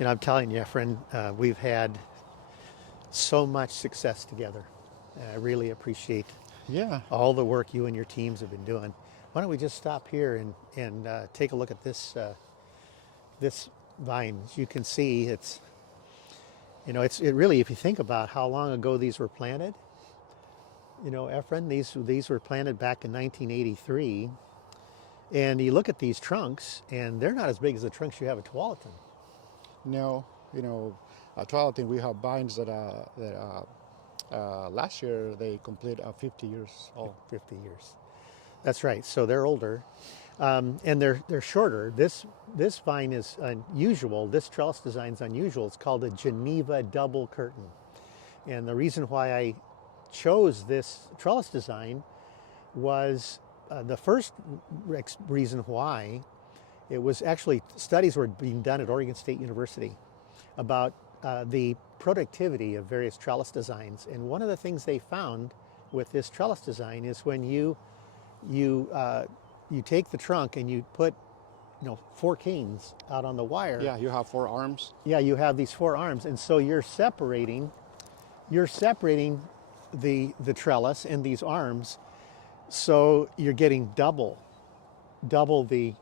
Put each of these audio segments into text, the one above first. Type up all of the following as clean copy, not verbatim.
I'm telling you, friend, we've had so much success together. I really appreciate Yeah. all the work you and your teams have been doing. Why don't we just stop here and take a look at this vine? As you can see, it really, if you think about how long ago these were planted, Efren, these were planted back in 1983. And you look at these trunks, and they're not as big as the trunks you have at Tualatin. No, at Tualatin we have vines last year they complete 50 years old. 50 years. That's right. So they're older, and they're shorter. This vine is unusual. This trellis design is unusual. It's called a Geneva double curtain, and the reason why I chose this trellis design was the first reason why. It was actually studies were being done at Oregon State University about the productivity of various trellis designs, and one of the things they found with this trellis design is when you take the trunk and you put 4 canes out on the wire. Yeah, you have 4 arms. Yeah, you have these 4 arms, and so you're separating the trellis and these arms, so you're getting double the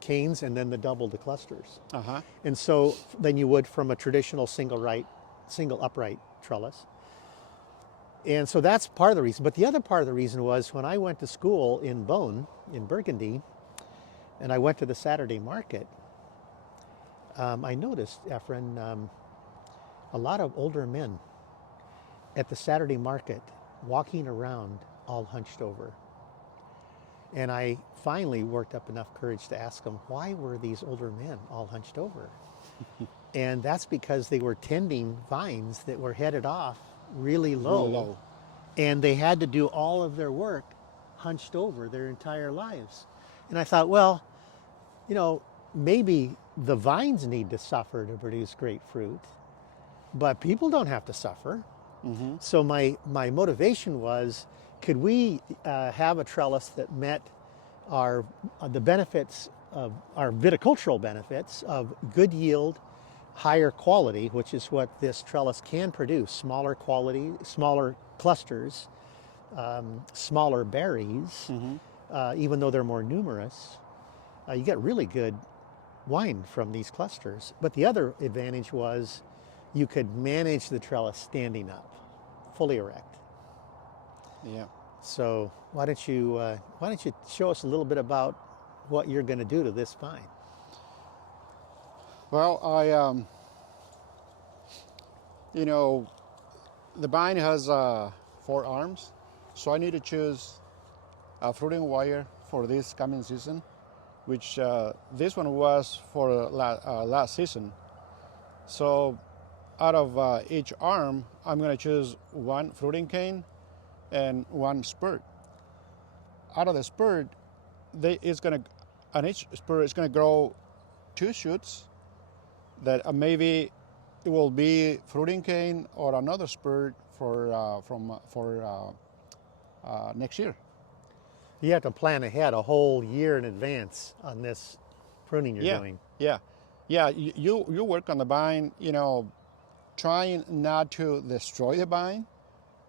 canes, and then the clusters. Uh-huh. And so than you would from a traditional single upright trellis. And so that's part of the reason. But the other part of the reason was when I went to school in Beaune, in Burgundy, and I went to the Saturday market, I noticed, Efren, a lot of older men at the Saturday market walking around all hunched over. And I finally worked up enough courage to ask them, why were these older men all hunched over? And that's because they were tending vines that were headed off really low, and they had to do all of their work hunched over their entire lives. And I thought, well, maybe the vines need to suffer to produce great fruit, but people don't have to suffer. Mm-hmm. So my motivation was, could we have a trellis that met the benefits of our viticultural benefits of good yield, higher quality, which is what this trellis can produce: smaller quality, smaller clusters, smaller berries. Mm-hmm. Even though they're more numerous, you get really good wine from these clusters. But the other advantage was you could manage the trellis standing up, fully erect. Yeah. So why don't you show us a little bit about what you're going to do to this vine? Well, the vine has 4 arms, so I need to choose a fruiting wire for this coming season, which this one was for last season. So out of each arm, I'm going to choose 1 fruiting cane and 1 spurt. Out of the spurt, on each spurt is going to grow 2 shoots that maybe it will be fruiting cane or another spurt for next year. You have to plan ahead a whole year in advance on this pruning you're doing. Yeah. You work on the vine, trying not to destroy the vine,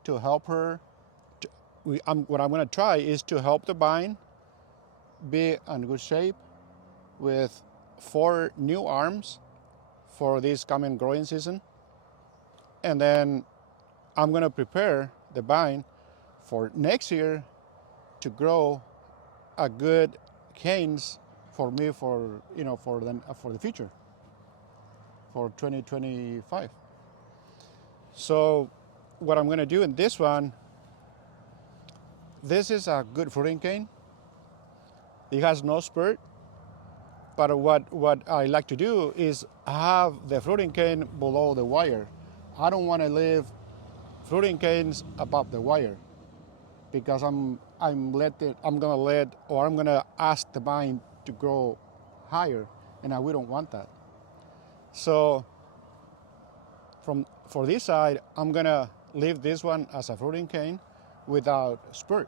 to help her. What I'm going to try is to help the vine be in good shape with 4 new arms for this coming growing season. And then I'm going to prepare the vine for next year to grow a good canes for me for the future, for 2025. So what I'm going to do in this one, this is a good fruiting cane. It has no spurt, but what I like to do is have the fruiting cane below the wire. I don't want to leave fruiting canes above the wire, because I'm gonna ask the vine to grow higher, and we don't want that. So for this side, I'm gonna leave this one as a fruiting cane without spurt.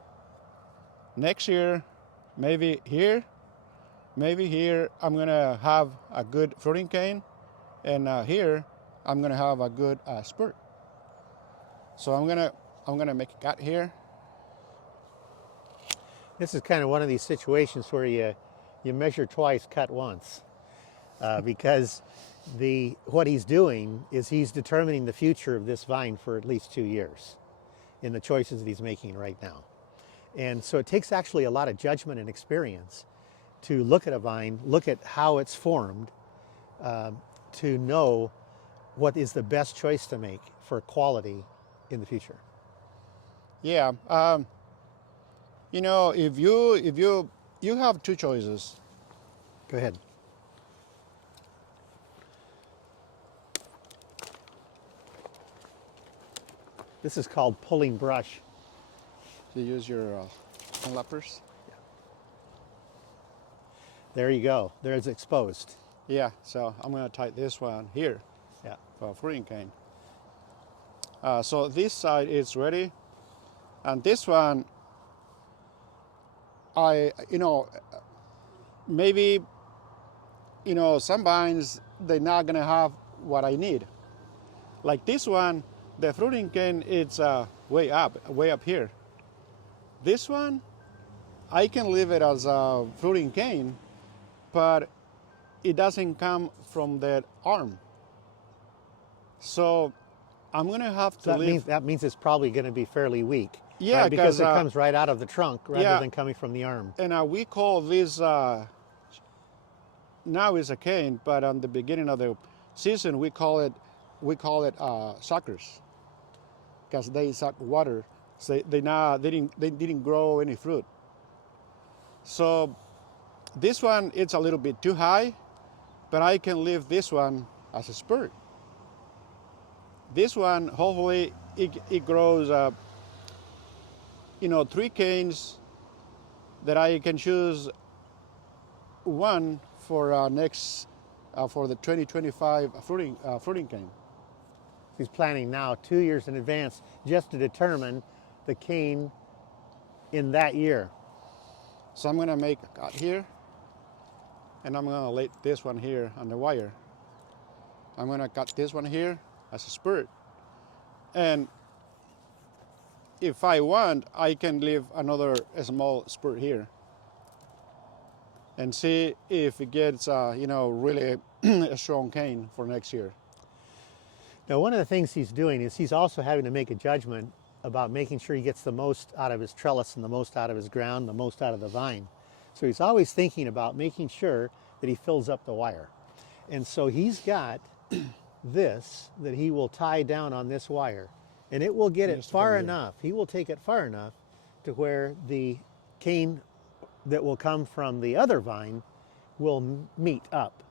Next year, maybe here, maybe here I'm gonna have a good fruiting cane, and here I'm gonna have a good spurt. So I'm gonna make a cut here. This is kind of one of these situations where you measure twice, cut once, because what he's doing is he's determining the future of this vine for at least 2 years in the choices that he's making right now. And so it takes actually a lot of judgment and experience to look at a vine, look at how it's formed, to know what is the best choice to make for quality in the future. Yeah, you know, if you have two choices. Go ahead. This is called pulling brush. You use your unlappers. There you go. There's exposed. Yeah, so I'm gonna tie this one here. Yeah. For a fruiting cane. So this side is ready, and this one, maybe, some vines they're not gonna have what I need. Like this one, the fruiting cane it's way up here. This one, I can leave it as a fruiting cane, but it doesn't come from that arm. So I'm gonna have to leave. That means it's probably going to be fairly weak. Yeah, right? Because it comes right out of the trunk rather than coming from the arm. And we call this now it's a cane, but on the beginning of the season we call it suckers, because they suck water. So they didn't grow any fruit. So this one it's a little bit too high, but I can leave this one as a spurt. This one hopefully it grows 3 canes that I can choose one for next for the 2025 fruiting cane. He's planning now 2 years in advance just to determine the cane in that year. So I'm gonna make a cut here, and I'm gonna lay this one here on the wire. I'm gonna cut this one here as a spurt, and if I want, I can leave another small spurt here and see if it gets really a strong cane for next year. Now, one of the things he's doing is he's also having to make a judgment about making sure he gets the most out of his trellis and the most out of his ground, the most out of the vine. So he's always thinking about making sure that he fills up the wire. And so he's got this that he will tie down on this wire, and it will get it far enough. He will take it far enough to where the cane that will come from the other vine will meet up.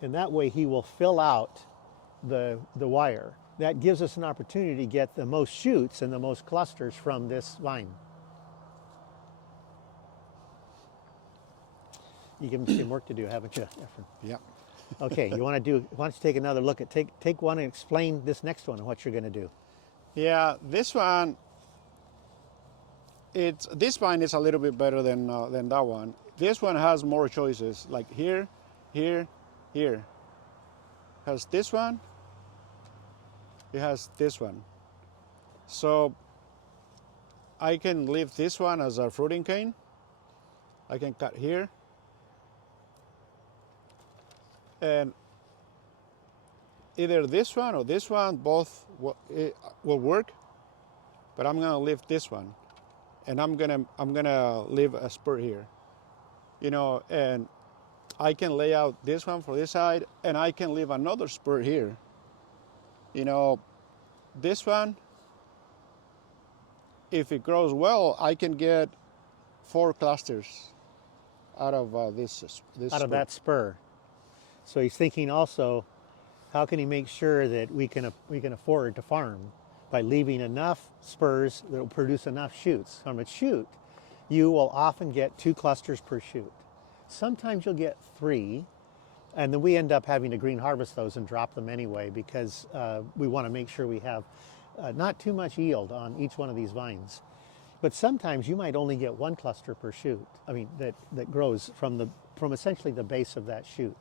And that way he will fill out the wire. That gives us an opportunity to get the most shoots and the most clusters from this vine. You give him some work to do, haven't you, Efren? Yeah. Okay, why don't you take another look at, take one and explain this next one and what you're going to do. Yeah, this one, this vine is a little bit better than that one. This one has more choices, like here, here, here. Has this one, it has this one. So I can leave this one as a fruiting cane. I can cut here. And either this one or this one, both will work, but I'm gonna leave this one, and I'm gonna leave a spurt here, and I can lay out this one for this side, and I can leave another spurt here. This one, if it grows well, I can get 4 clusters out of this out of that spur. So he's thinking also, how can he make sure that we can afford to farm by leaving enough spurs that will produce enough shoots. From a shoot, you will often get 2 clusters per shoot. Sometimes you'll get 3, and then we end up having to green harvest those and drop them anyway because we want to make sure we have not too much yield on each one of these vines. But sometimes you might only get 1 cluster per shoot. I mean, that grows from the from essentially the base of that shoot.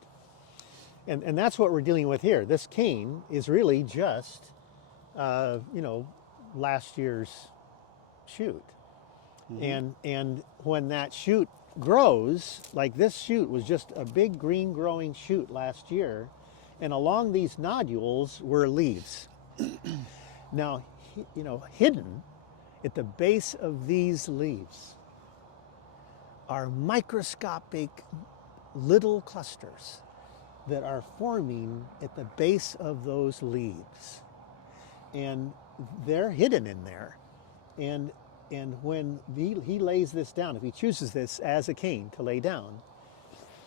And that's what we're dealing with here. This cane is really just, last year's shoot. And when that shoot grows, like this shoot was just a big green growing shoot last year, and along these nodules were leaves. Now, hidden at the base of these leaves are microscopic little clusters that are forming at the base of those leaves. And they're hidden in there. And when he lays this down, if he chooses this as a cane to lay down,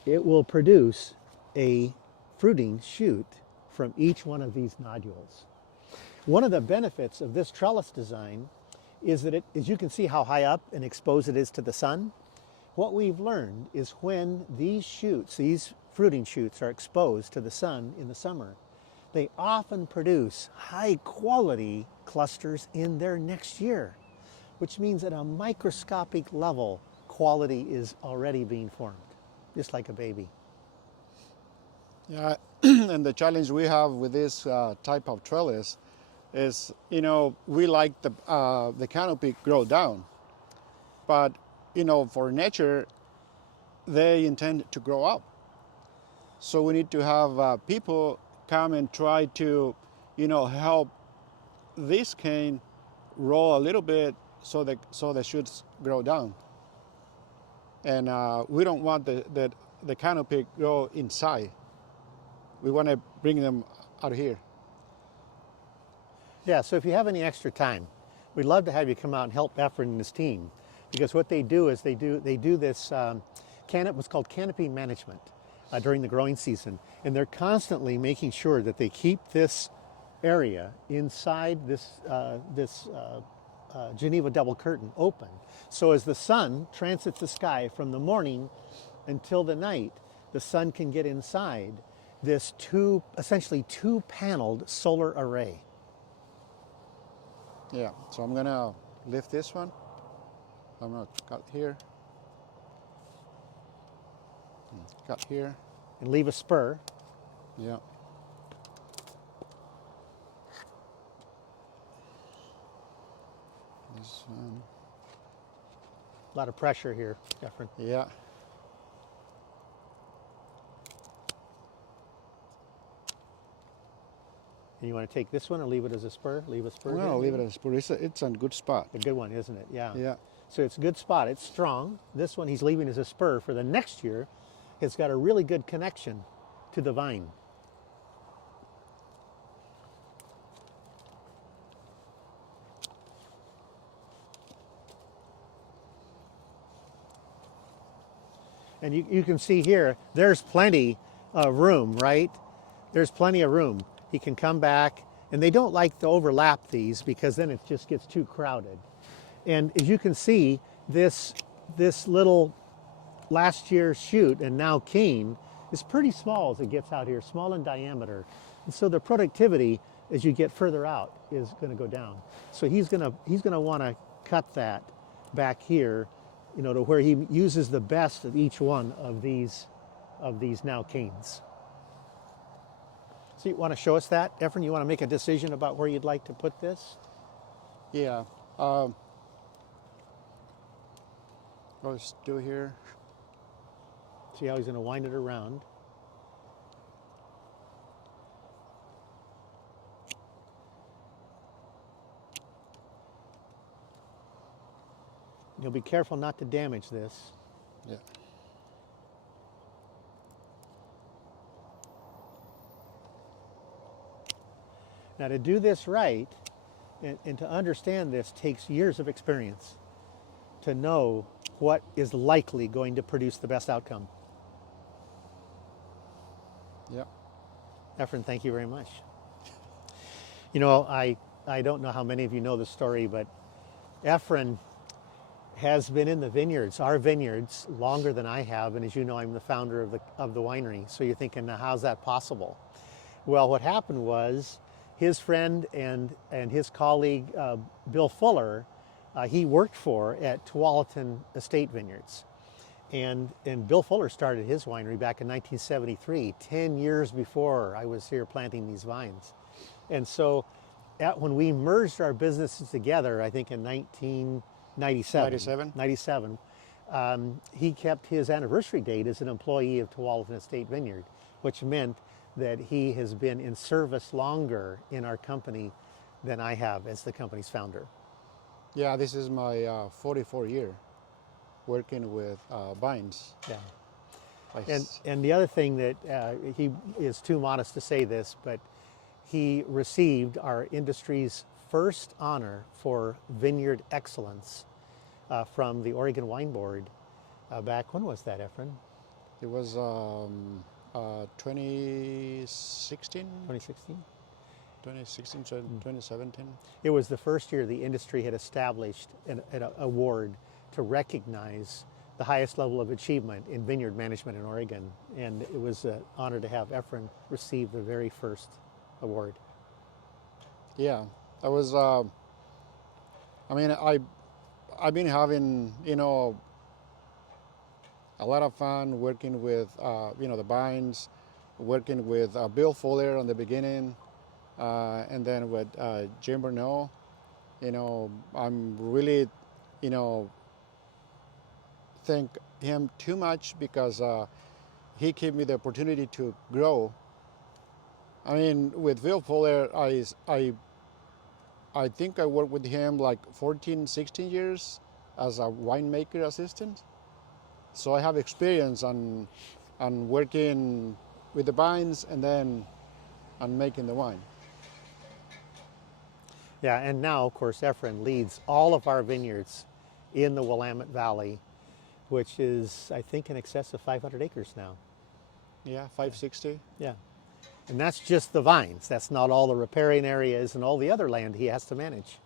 it will produce a fruiting shoot from each one of these nodules. One of the benefits of this trellis design is that as you can see how high up and exposed it is to the sun. What we've learned is when these shoots, these fruiting shoots, are exposed to the sun in the summer, they often produce high quality clusters in their next year, which means at a microscopic level, quality is already being formed, just like a baby. Yeah, and the challenge we have with this type of trellis is, we like the canopy grow down, but for nature, they intend to grow up. So we need to have people come and try to, help this cane roll a little bit so the shoots grow down. And we don't want the canopy grow inside. We want to bring them out here. Yeah, so if you have any extra time, we'd love to have you come out and help Efren and his team, because what they do is they do this what's called canopy management during the growing season, and they're constantly making sure that they keep this area inside this Geneva double curtain open. So as the sun transits the sky from the morning until the night, the sun can get inside this essentially two-paneled solar array. Yeah, so I'm gonna lift this one. I'm gonna cut here. Cut here. And leave a spur. Yeah. This one. A lot of pressure here, Efren. Yeah. And you want to take this one and leave it as a spur? Leave a spur? I'm gonna leave it as a spur. It's a good spot. A good one, isn't it? Yeah. Yeah. So it's a good spot. It's strong. This one he's leaving as a spur for the next year. It's got a really good connection to the vine. And you can see here, there's plenty of room, right? There's plenty of room. He can come back, and they don't like to overlap these because then it just gets too crowded. And as you can see, this little last year's shoot and now cane is pretty small as it gets out here, small in diameter. And so the productivity as you get further out is going to go down. So he's going to want to cut that back here, to where he uses the best of each one of these now canes. So you want to show us that, Efren? You want to make a decision about where you'd like to put this? Yeah. Let's do here. See how he's going to wind it around. You'll be careful not to damage this. Yeah. Now to do this right, and to understand this takes years of experience to know what is likely going to produce the best outcome. Yeah. Efren, thank you very much. I don't know how many of you know the story, but Efren has been in the vineyards, our vineyards, longer than I have, and as you know, I'm the founder of the winery. So you're thinking, now how's that possible? Well, what happened was his friend and his colleague, Bill Fuller, he worked for at Tualatin Estate Vineyards. And Bill Fuller started his winery back in 1973, 10 years before I was here planting these vines. And so when we merged our businesses together, I think in 1997, he kept his anniversary date as an employee of Tualatin Estate Vineyard, which meant that he has been in service longer in our company than I have as the company's founder. Yeah, this is my 44th year working with vines. Yeah. Like And the other thing that he is too modest to say this, but he received our industry's first honor for vineyard excellence from the Oregon Wine Board back, when was that, Efren? It was 2016? 2016? 2016, 2017. It was the first year the industry had established an award to recognize the highest level of achievement in vineyard management in Oregon. And it was an honor to have Efren receive the very first award. Yeah, I was, I mean, I've been having, you know, a lot of fun working with, you know, the vines, working with Bill Fuller in the beginning, and then with Jim Bernau. You know, I'm really, you know, thank him too much because he gave me the opportunity to grow. I mean, with Bill Fuller, I think I worked with him like 14, 16 years as a winemaker assistant. So I have experience on working with the vines and then on making the wine. Yeah, and now, of course, Efren leads all of our vineyards in the Willamette Valley, which is, I think, in excess of 500 acres now. Yeah, 560. Yeah. And that's just the vines. That's not all the riparian areas and all the other land he has to manage.